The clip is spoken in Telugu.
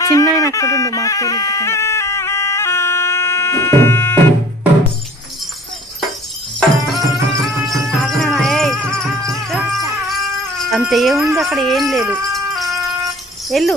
చిన్న ఆయన అక్కడుండు మా అత్తయ్య ఇంటికాడ. అంత ఏముంది అక్కడ, ఏం లేదు. వెళ్ళు.